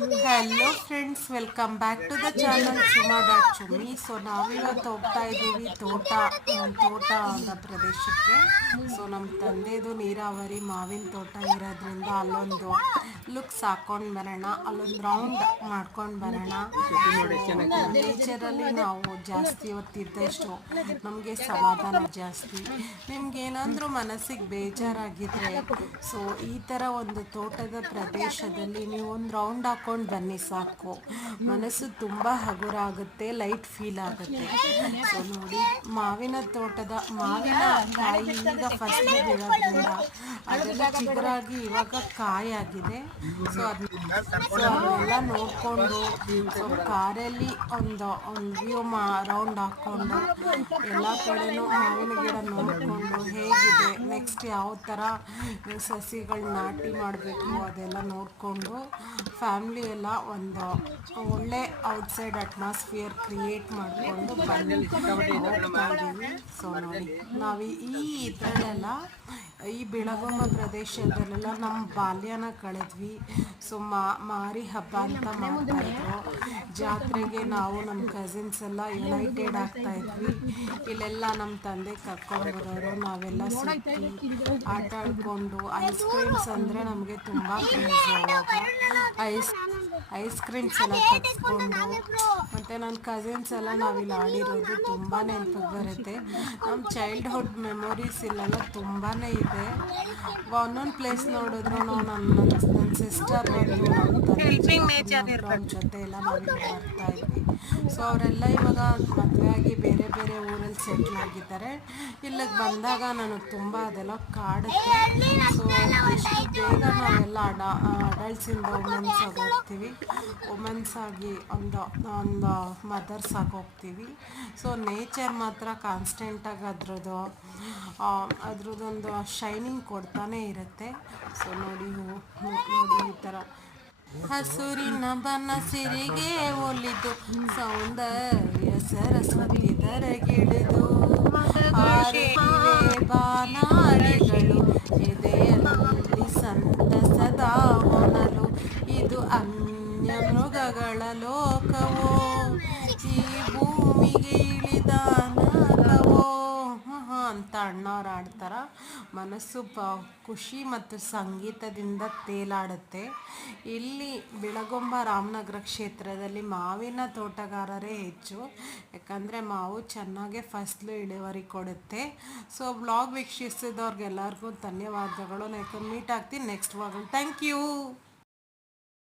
Hello friends, welcome back to the channel Suma dot Chummi. So ನಾವಿವತ್ತು ಹೋಗ್ತಾ ಇದ್ದೀವಿ ತೋಟದ ಪ್ರದೇಶಕ್ಕೆ. ಸೊ ನಮ್ಮ ತಂದೆದು ನೀರಾವರಿ ಮಾವಿನ ತೋಟ ಇರೋದ್ರಿಂದ ಅಲ್ಲೊಂದು ಲುಕ್ಸ್ ಹಾಕೊಂಡು ಬರೋಣ, ಅಲ್ಲೊಂದು ರೌಂಡ್ ಮಾಡ್ಕೊಂಡು ಬರೋಣ. ನೇಚರಲ್ಲಿ ನಾವು ಜಾಸ್ತಿ ಹೊತ್ತಿದ್ದಷ್ಟು ನಮಗೆ ಸಮಾಧಾನ ಜಾಸ್ತಿ. ನಿಮ್ಗೇನಾದರೂ ಮನಸ್ಸಿಗೆ ಬೇಜಾರಾಗಿದ್ದರೆ ಸೊ ಈ ಥರ ಒಂದು ತೋಟದ ಪ್ರದೇಶದಲ್ಲಿ ನೀವು ಒಂದು ರೌಂಡ್ ಹಾಕೊಂಡು ಬನ್ನಿ, ಸಾಕು, ಮನಸ್ಸು ತುಂಬ ಹಗುರ ಆಗುತ್ತೆ, ಲೈಟ್ ಫೀಲ್ ಆಗುತ್ತೆ. ಸೊ ನೋಡಿ, ಮಾವಿನ ಕಾಯಿ ಈಗ ಫಸ್ಟ್ ಬೀಳೋದ್ರಿಂದ ಅದೆಲ್ಲ ಚಿಗುರಾಗಿ ಇವಾಗ ಕಾಯಾಗಿದೆ. ಸೊ ಅದನ್ನೆಲ್ಲ ನೋಡಿಕೊಂಡು ಸೊ ಕಾರಲ್ಲಿ ಒಂದು ವ್ಯೂ ರೌಂಡ್ ಹಾಕ್ಕೊಂಡು ಎಲ್ಲ ಕಡೆನೂ ಮಾವಿನ ಗಿಡ ನೋಡಿಕೊಂಡು ಹೇಗಿದೆ, ನೆಕ್ಸ್ಟ್ ಯಾವ ಥರ ಸಸಿಗಳು ನಾಟಿ ಮಾಡಬೇಕು ಅದೆಲ್ಲ ನೋಡಿಕೊಂಡು ಫ್ಯಾಮ್ಲಿ ಎಲ್ಲ ಒಂದು ಒಳ್ಳೆ ಔಟ್ಸೈಡ್ ಅಟ್ಮಾಸ್ಫಿಯರ್ ಕ್ರಿಯೇಟ್ ಮಾಡಿಕೊಂಡು ಹೋಗ್ತಾ ಇದ್ದೀವಿ. ಸೊ ನೋಡಿ, ನಾವು ಇದರಲ್ಲೆಲ್ಲ ಈ ಬೆಳಗೊಮ್ಮ ಪ್ರದೇಶದಲ್ಲೆಲ್ಲ ನಮ್ಮ ಬಾಲ್ಯನ ಕಳೆದ್ವಿ. ಸೊ ಮಾರಿ ಹಬ್ಬ ಅಂತ ಮಾಡ್ತಾಯಿದ್ರು. ಜಾತ್ರೆಗೆ ನಾವು ನಮ್ಮ ಕಸಿನ್ಸ್ ಎಲ್ಲ ಯುನೈಟೆಡ್ ಆಗ್ತಾ ಇದ್ವಿ. ಇಲ್ಲೆಲ್ಲ ನಮ್ಮ ತಂದೆ ಕರ್ಕೊಂಡು ಬರೋರು, ನಾವೆಲ್ಲ ಸುತ್ತಿ ಆಟ ಆಡ್ಕೊಂಡು ಐಸ್ ಕ್ರೀಮ್ಸ್ ಅಂದರೆ ನಮಗೆ ತುಂಬ ಕ್ರೇಜ್. ಐಸ್ ಕ್ರೀಮ್ಸ್ ಎಲ್ಲ ತರಿಸ್ಕೊಂಡು ಮತ್ತು ನನ್ನ ಕಸಿನ್ಸ್ ಎಲ್ಲ ನಾವಿಲ್ಲಿ ಆಡಿರೋದು ತುಂಬಾ ನೆನಪಿಗೆ ಬರುತ್ತೆ. ನಮ್ಮ ಚೈಲ್ಡ್ಹುಡ್ ಮೆಮೊರೀಸ್ ಇಲ್ಲೆಲ್ಲ ತುಂಬಾ ಇದೆ. ಒಂದೊಂದು ಪ್ಲೇಸ್ ನೋಡಿದ್ರು ನನ್ನ ಸಿಸ್ಟರ್ ಜೊತೆ ಎಲ್ಲ ನಾವಿಲ್ಲಿ ಬರ್ತಾ ಇದ್ವಿ. ಸೊ ಅವರೆಲ್ಲ ಇವಾಗ ಮದುವೆ ಆಗಿ ಬೇರೆ ಬೇರೆ ಊರಲ್ಲಿ ಸೆಟ್ಲ್ ಆಗಿದ್ದಾರೆ. ಇಲ್ಲಿಗೆ ಬಂದಾಗ ನನಗೆ ತುಂಬ ಅದೆಲ್ಲ ಕಾಡುತ್ತೆ. ಸೊ ಎಷ್ಟು ಬೇಗ ನಾವೆಲ್ಲ ಅಡಲ್ಟ್ಸಿಂದ ವುಮೆನ್ಸ್ ಆಗಿ ಹೋಗ್ತೀವಿ, ವುಮೆನ್ಸ್ ಆಗಿ ಒಂದು ಮದರ್ಸ್ ಆಗಿ ಹೋಗ್ತೀವಿ. ಸೊ ನೇಚರ್ ಮಾತ್ರ ಕಾನ್ಸ್ಟೆಂಟಾಗಿ ಅದ್ರದ್ದೊಂದು ಶೈನಿಂಗ್ ಕೊಡ್ತಾನೆ ಇರುತ್ತೆ. ಸೊ ನೋಡಿ ಈ ಥರ ಹಸುರಿನ ಬನಸಿರಿಗೆ ಒಲಿದು ಸೌಂದರ್ಯ ಸರಸ್ವತಿ ಧರೆಗಿಳಿದು ಹಾರಿವೆ ಬಾನಾಡಿಗಳು ಎದೆಯಲ್ಲಿ ಸಂತಸದ ಹೊನಲು. ಇದು ಅನ್ಯ ಮೃಗಗಳ ಲೋಕವೋ, ಈ ಭೂಮಿಗೆ ಇಳಿದ ನರಕವೋ ಅಂತ ಅಣ್ಣವ್ರು ಆಡ್ತಾರ. ಮನಸ್ಸು ಖುಷಿ ಮತ್ತು ಸಂಗೀತದಿಂದ ತೇಲಾಡುತ್ತೆ. ಇಲ್ಲಿ ಬೆಳಗೊಂಬ ರಾಮನಗರ ಕ್ಷೇತ್ರದಲ್ಲಿ ಮಾವಿನ ತೋಟಗಾರರೇ ಹೆಚ್ಚು, ಯಾಕಂದರೆ ಮಾವು ಚೆನ್ನಾಗೆ ಫಸಲು ಇಳುವರಿ ಕೊಡುತ್ತೆ. ಸೊ ವ್ಲಾಗ್ ವೀಕ್ಷಿಸಿದವ್ರಿಗೆಲ್ಲರಿಗೂ ಧನ್ಯವಾದಗಳು. ನಾನು ಮೀಟ್ ಆಗ್ತೀನಿ ನೆಕ್ಸ್ಟ್ ವ್ಲಾಗಲ್ಲಿ. Thank you.